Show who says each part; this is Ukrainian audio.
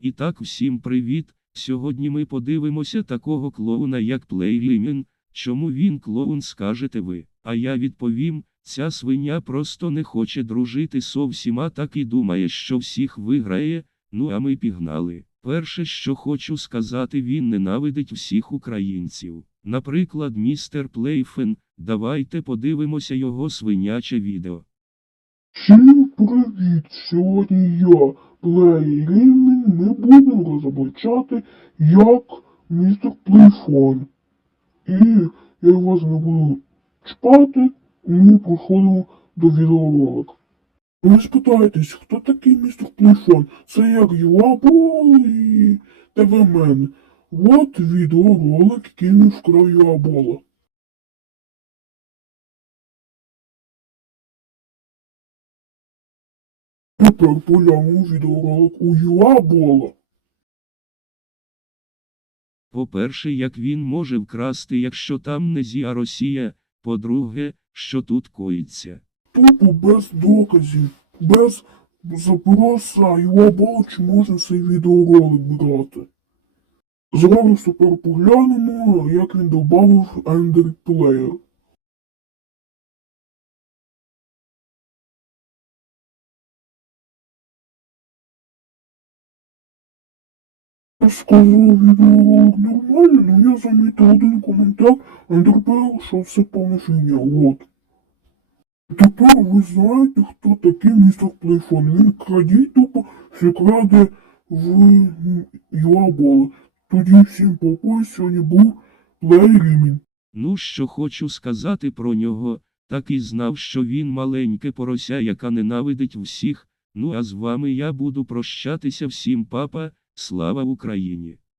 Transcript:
Speaker 1: І так всім привіт. Сьогодні ми подивимося такого клоуна як Плейлімін. Чому він клоун скажете ви? А я відповім, ця свиня просто не хоче дружити со всіма так і думає, що всіх виграє, ну а ми пігнали. Перше, що хочу сказати, він ненавидить всіх українців. Наприклад, містер Плейфен, давайте подивимося його свиняче відео.
Speaker 2: Всім привіт! Сьогодні я, Плей Рівний, ми будемо розоблачати, як містер Плейфон. І я вас не буду чпати, ми проходимо до відеоролика. Ви спитаєтесь, хто такий містер Плейфон? Це як Юабол і ТВ-мен. От відеоролик, який ми вкрав Юабола. Тепер поглянемо відеоролик у Юабола.
Speaker 1: По-перше, як він може вкрасти, якщо там не Зія Росія, по-друге, що тут коїться.
Speaker 2: Тупо без доказів, без запроса Юабола, чи можна цей відеоролик брати. Зараз тепер поглянемо, як він додав Ender нормально, но я замітив один коментар Player, що все повна фігня, от. Тепер ви знаєте, хто такий містер Плейфон. Він крадій тупо все краде в Юабола. Тоді всім попой сьогодні був Плей Рімін.
Speaker 1: Ну, що хочу сказати про нього, так і знав, що він маленьке порося, яка ненавидить всіх. Ну а з вами я буду прощатися всім, папа, слава Україні!